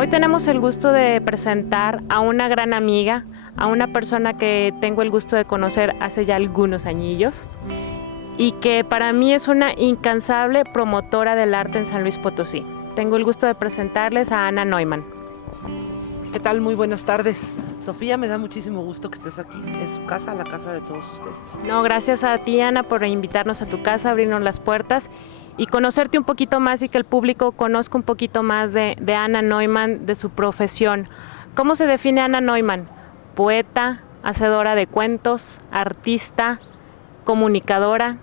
Hoy tenemos el gusto de presentar a una gran amiga, a una persona que tengo el gusto de conocer hace ya algunos añillos y que para mí es una incansable promotora del arte en San Luis Potosí. Tengo el gusto de presentarles a Ana Neumann. ¿Qué tal? Muy buenas tardes. Sofía, me da muchísimo gusto que estés aquí. Es su casa, la casa de todos ustedes. No, gracias a ti, Ana, por invitarnos a tu casa, abrirnos las puertas y conocerte un poquito más y que el público conozca un poquito más de Ana Neumann, de su profesión. ¿Cómo se define Ana Neumann? Poeta, hacedora de cuentos, artista, comunicadora.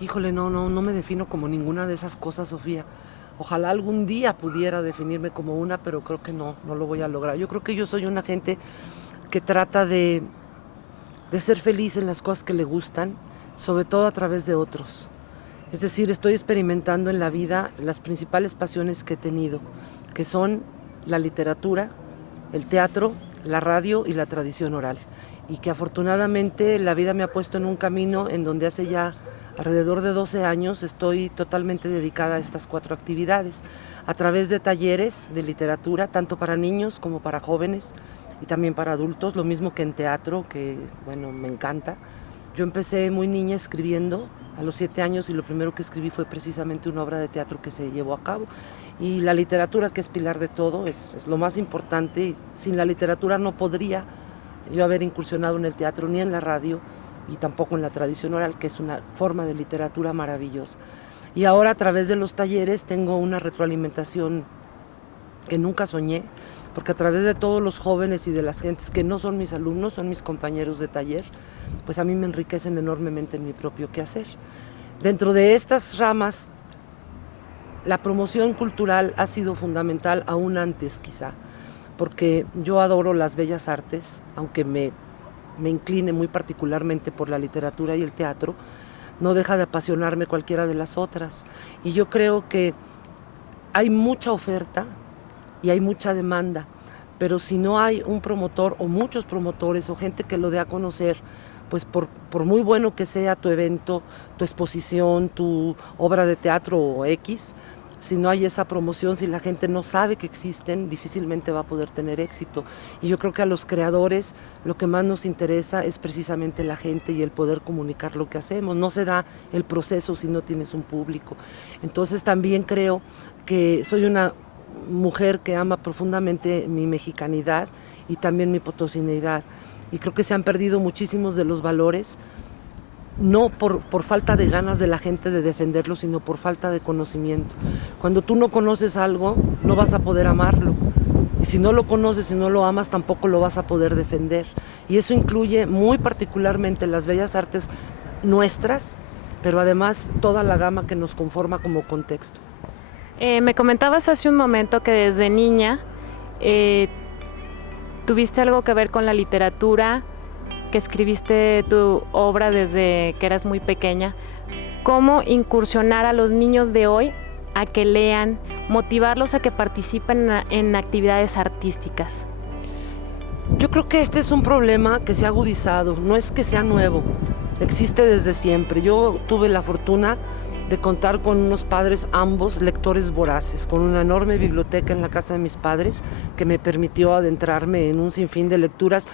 Híjole, no me defino como ninguna de esas cosas, Sofía. Ojalá algún día pudiera definirme como una, pero creo que no lo voy a lograr. Yo creo que yo soy una gente que trata de ser feliz en las cosas que le gustan, sobre todo a través de otros. Es decir, estoy experimentando en la vida las principales pasiones que he tenido, que son la literatura, el teatro, la radio y la tradición oral. Y que afortunadamente la vida me ha puesto en un camino en donde hace ya alrededor de 12 años estoy totalmente dedicada a estas 4 actividades, a través de talleres de literatura, tanto para niños como para jóvenes y también para adultos, lo mismo que en teatro, que bueno, me encanta. Yo empecé muy niña escribiendo a los 7 años y lo primero que escribí fue precisamente una obra de teatro que se llevó a cabo. Y la literatura, que es pilar de todo, es lo más importante. Y sin la literatura no podría yo haber incursionado en el teatro ni en la radio, y tampoco en la tradición oral, que es una forma de literatura maravillosa. Y ahora a través de los talleres tengo una retroalimentación que nunca soñé, porque a través de todos los jóvenes y de las gentes que no son mis alumnos, son mis compañeros de taller, pues a mí me enriquecen enormemente en mi propio quehacer. Dentro de estas ramas, la promoción cultural ha sido fundamental aún antes quizá, porque yo adoro las bellas artes, aunque me incline muy particularmente por la literatura y el teatro, no deja de apasionarme cualquiera de las otras. Y yo creo que hay mucha oferta y hay mucha demanda, pero si no hay un promotor o muchos promotores o gente que lo dé a conocer, pues por muy bueno que sea tu evento, tu exposición, tu obra de teatro o X, si no hay esa promoción, si la gente no sabe que existen, difícilmente va a poder tener éxito. Y yo creo que a los creadores lo que más nos interesa es precisamente la gente y el poder comunicar lo que hacemos. No se da el proceso si no tienes un público. Entonces también creo que soy una mujer que ama profundamente mi mexicanidad y también mi potosineidad. Y creo que se han perdido muchísimos de los valores, no por falta de ganas de la gente de defenderlo, sino por falta de conocimiento. Cuando tú no conoces algo, no vas a poder amarlo. Y si no lo conoces y no lo amas, tampoco lo vas a poder defender. Y eso incluye muy particularmente las bellas artes nuestras, pero además toda la gama que nos conforma como contexto. Me comentabas hace un momento que desde niña tuviste algo que ver con la literatura, que escribiste tu obra desde que eras muy pequeña. ¿Cómo incursionar a los niños de hoy a que lean, motivarlos a que participen en actividades artísticas? Yo creo que este es un problema que se ha agudizado, no es que sea nuevo, existe desde siempre. Yo tuve la fortuna de contar con unos padres, ambos lectores voraces, con una enorme biblioteca en la casa de mis padres que me permitió adentrarme en un sinfín de lecturas,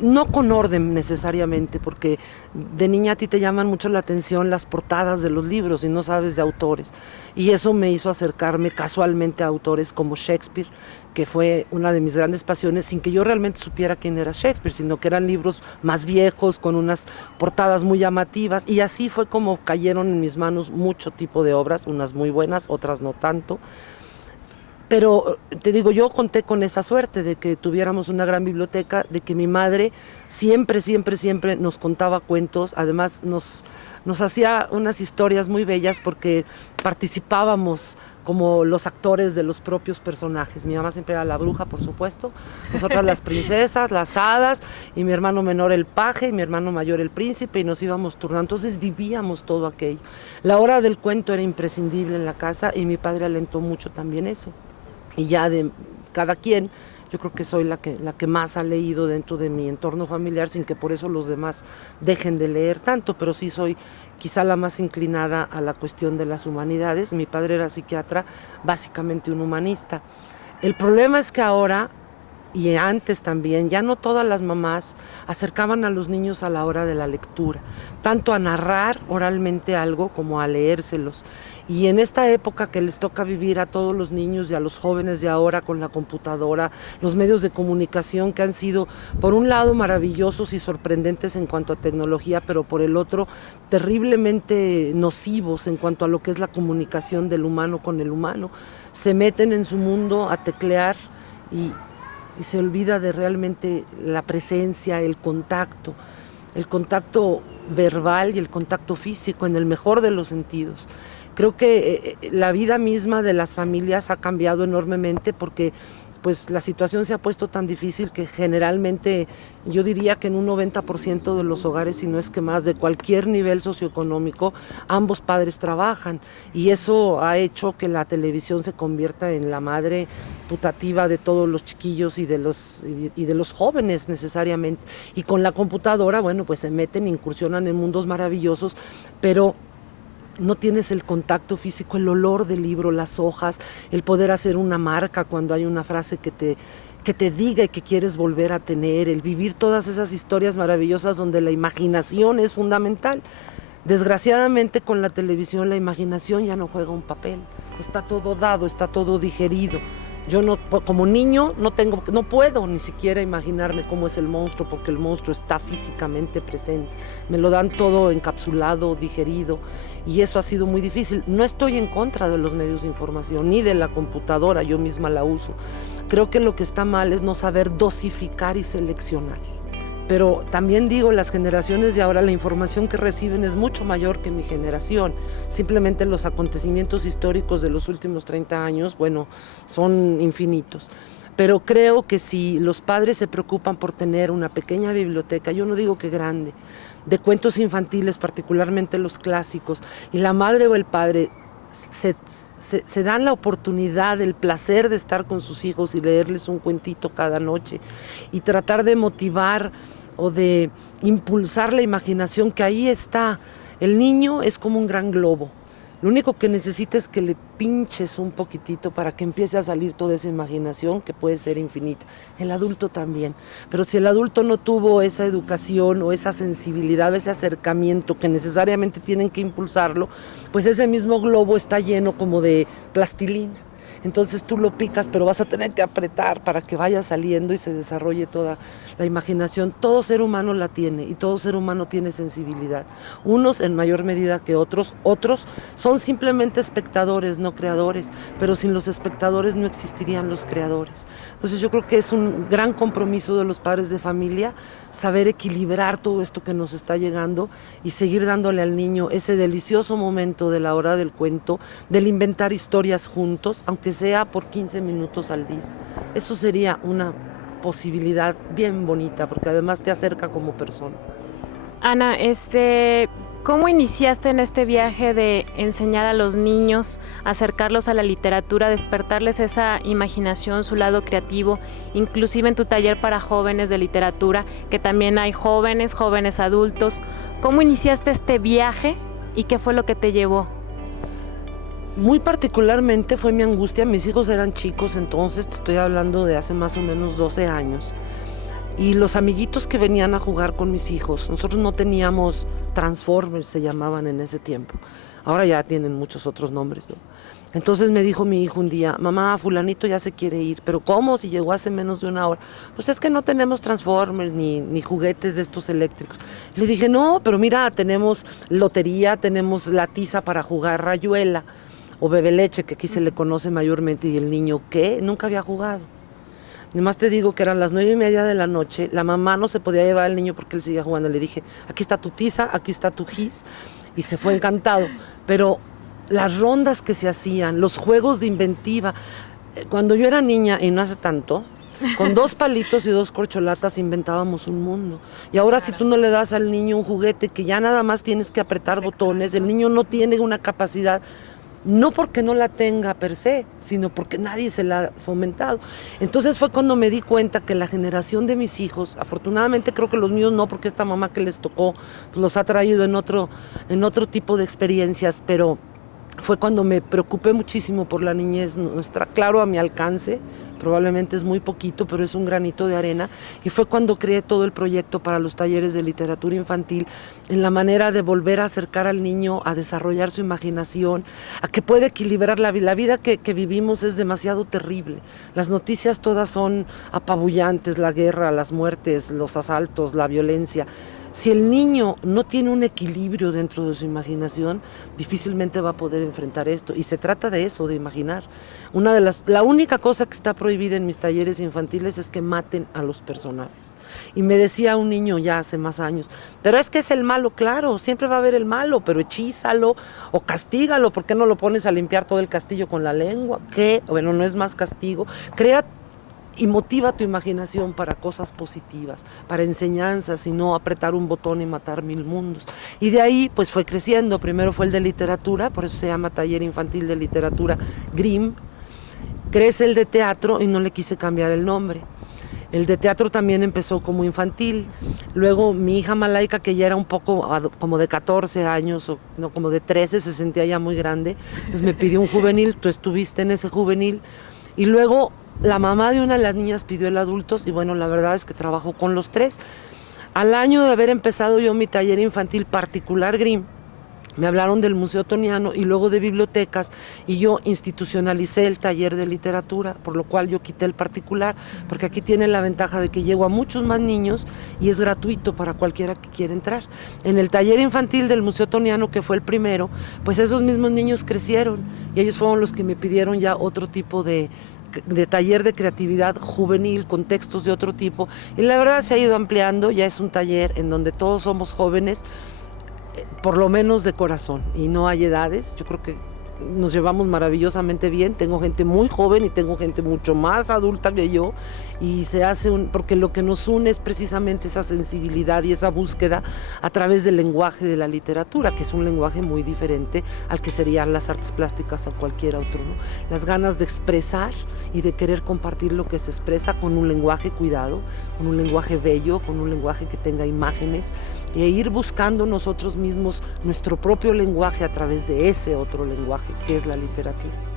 no con orden necesariamente, porque de niña a ti te llaman mucho la atención las portadas de los libros y no sabes de autores. Y eso me hizo acercarme casualmente a autores como Shakespeare, que fue una de mis grandes pasiones, sin que yo realmente supiera quién era Shakespeare, sino que eran libros más viejos, con unas portadas muy llamativas, y así fue como cayeron en mis manos mucho tipo de obras, unas muy buenas, otras no tanto. Pero te digo, yo conté con esa suerte de que tuviéramos una gran biblioteca, de que mi madre siempre nos contaba cuentos, además nos hacía unas historias muy bellas porque participábamos como los actores de los propios personajes. Mi mamá siempre era la bruja, por supuesto, nosotras las princesas, las hadas, y mi hermano menor el paje, y mi hermano mayor el príncipe, y nos íbamos turnando, entonces vivíamos todo aquello. La hora del cuento era imprescindible en la casa y mi padre alentó mucho también eso. Y ya de cada quien, Yo creo que soy la que más ha leído dentro de mi entorno familiar, sin que por eso los demás dejen de leer tanto, pero sí soy quizá la más inclinada a la cuestión de las humanidades. Mi padre era psiquiatra, básicamente un humanista. El problema es que ahora, y antes también, ya no todas las mamás acercaban a los niños a la hora de la lectura, tanto a narrar oralmente algo como a leérselos. Y en esta época que les toca vivir a todos los niños y a los jóvenes de ahora con la computadora, los medios de comunicación que han sido, por un lado, maravillosos y sorprendentes en cuanto a tecnología, pero por el otro, terriblemente nocivos en cuanto a lo que es la comunicación del humano con el humano, se meten en su mundo a teclear y se olvida de realmente la presencia, el contacto verbal y el contacto físico en el mejor de los sentidos. Creo que la vida misma de las familias ha cambiado enormemente porque pues la situación se ha puesto tan difícil que generalmente yo diría que en un 90% de los hogares, si no es que más, de cualquier nivel socioeconómico, ambos padres trabajan y eso ha hecho que la televisión se convierta en la madre putativa de todos los chiquillos y de los jóvenes necesariamente. Y con la computadora, bueno, pues se meten, incursionan en mundos maravillosos, pero no tienes el contacto físico, el olor del libro, las hojas, el poder hacer una marca cuando hay una frase que te diga y que quieres volver a tener, el vivir todas esas historias maravillosas donde la imaginación es fundamental. Desgraciadamente con la televisión la imaginación ya no juega un papel, está todo dado, está todo digerido. Yo no, como niño no puedo ni siquiera imaginarme cómo es el monstruo porque el monstruo está físicamente presente. Me lo dan todo encapsulado, digerido y eso ha sido muy difícil. No estoy en contra de los medios de información ni de la computadora, yo misma la uso. Creo que lo que está mal es no saber dosificar y seleccionar. Pero también digo, las generaciones de ahora, la información que reciben es mucho mayor que mi generación. Simplemente los acontecimientos históricos de los últimos 30 años, bueno, son infinitos. Pero creo que si los padres se preocupan por tener una pequeña biblioteca, yo no digo que grande, de cuentos infantiles, particularmente los clásicos, y la madre o el padre se dan la oportunidad, el placer de estar con sus hijos y leerles un cuentito cada noche y tratar de motivar o de impulsar la imaginación, que ahí está. El niño es como un gran globo. Lo único que necesita es que le pinches un poquitito para que empiece a salir toda esa imaginación que puede ser infinita. El adulto también. Pero si el adulto no tuvo esa educación o esa sensibilidad, ese acercamiento que necesariamente tienen que impulsarlo, pues ese mismo globo está lleno como de plastilina. Entonces tú lo picas, pero vas a tener que apretar para que vaya saliendo y se desarrolle toda la imaginación. Todo ser humano la tiene y todo ser humano tiene sensibilidad. Unos en mayor medida que otros son simplemente espectadores, no creadores, pero sin los espectadores no existirían los creadores. Entonces yo creo que es un gran compromiso de los padres de familia saber equilibrar todo esto que nos está llegando y seguir dándole al niño ese delicioso momento de la hora del cuento, del inventar historias juntos, aunque sea por 15 minutos al día. Eso sería una posibilidad bien bonita, porque además te acerca como persona. Ana, ¿cómo iniciaste en este viaje de enseñar a los niños, acercarlos a la literatura, despertarles esa imaginación, su lado creativo, inclusive en tu taller para jóvenes de literatura, que también hay jóvenes adultos? ¿Cómo iniciaste este viaje y qué fue lo que te llevó? Muy particularmente fue mi angustia. Mis hijos eran chicos, entonces te estoy hablando de hace más o menos 12 años. Y los amiguitos que venían a jugar con mis hijos, nosotros no teníamos Transformers, se llamaban en ese tiempo. Ahora ya tienen muchos otros nombres, ¿no? Entonces me dijo mi hijo un día, mamá, fulanito ya se quiere ir. ¿Pero cómo? Si llegó hace menos de una hora. Pues es que no tenemos Transformers ni juguetes de estos eléctricos. Le dije, no, pero mira, tenemos lotería, tenemos la tiza para jugar rayuela o bebe leche, que aquí se le conoce mayormente. Y el niño, ¿qué? Nunca había jugado. Nomás te digo que eran las 9:30 de la noche, la mamá no se podía llevar al niño porque él seguía jugando. Le dije, aquí está tu tiza, aquí está tu gis, y se fue encantado. Pero las rondas que se hacían, los juegos de inventiva. Cuando yo era niña, y no hace tanto, con 2 palitos y 2 corcholatas inventábamos un mundo. Y ahora si tú no le das al niño un juguete que ya nada más tienes que apretar botones, el niño no tiene una capacidad no porque no la tenga per se, sino porque nadie se la ha fomentado. Entonces fue cuando me di cuenta que la generación de mis hijos, afortunadamente creo que los míos no, porque esta mamá que les tocó pues los ha traído en otro tipo de experiencias, pero fue cuando me preocupé muchísimo por la niñez nuestra, claro, a mi alcance, probablemente es muy poquito, pero es un granito de arena, y fue cuando creé todo el proyecto para los talleres de literatura infantil, en la manera de volver a acercar al niño a desarrollar su imaginación, a que pueda equilibrar la vida. La vida que vivimos es demasiado terrible, las noticias todas son apabullantes, la guerra, las muertes, los asaltos, la violencia. Si el niño no tiene un equilibrio dentro de su imaginación, difícilmente va a poder enfrentar esto. Y se trata de eso, de imaginar. La única cosa que está prohibida en mis talleres infantiles es que maten a los personajes. Y me decía un niño ya hace más años, pero es que es el malo, claro, siempre va a haber el malo, pero hechízalo o castígalo. ¿Por qué no lo pones a limpiar todo el castillo con la lengua? ¿Qué? Bueno, no es más castigo. Crea y motiva tu imaginación para cosas positivas, para enseñanzas y no apretar un botón y matar 1000 mundos. Y de ahí pues fue creciendo. Primero fue el de literatura, por eso se llama Taller Infantil de Literatura Grimm. Crece el de teatro y no le quise cambiar el nombre. El de teatro también empezó como infantil. Luego mi hija Malaika, que ya era un poco como de 14 años, o no, como de 13, se sentía ya muy grande, pues me pidió un juvenil. Tú estuviste en ese juvenil. Y luego la mamá de una de las niñas pidió el adultos, y bueno, la verdad es que trabajó con los tres. Al año de haber empezado yo mi taller infantil particular Grimm, me hablaron del Museo Otoniano y luego de bibliotecas, y yo institucionalicé el taller de literatura, por lo cual yo quité el particular, porque aquí tiene la ventaja de que llego a muchos más niños y es gratuito para cualquiera que quiera entrar. En el taller infantil del Museo Otoniano, que fue el primero, pues esos mismos niños crecieron y ellos fueron los que me pidieron ya otro tipo de taller de creatividad juvenil, con textos de otro tipo, y la verdad se ha ido ampliando. Ya es un taller en donde todos somos jóvenes, por lo menos de corazón, y no hay edades. Yo creo que nos llevamos maravillosamente bien. Tengo gente muy joven y tengo gente mucho más adulta que yo, y se hace porque lo que nos une es precisamente esa sensibilidad y esa búsqueda a través del lenguaje de la literatura, que es un lenguaje muy diferente al que serían las artes plásticas o cualquier otro, ¿no? Las ganas de expresar y de querer compartir lo que se expresa con un lenguaje cuidado, con un lenguaje bello, con un lenguaje que tenga imágenes, e ir buscando nosotros mismos nuestro propio lenguaje a través de ese otro lenguaje que es la literatura.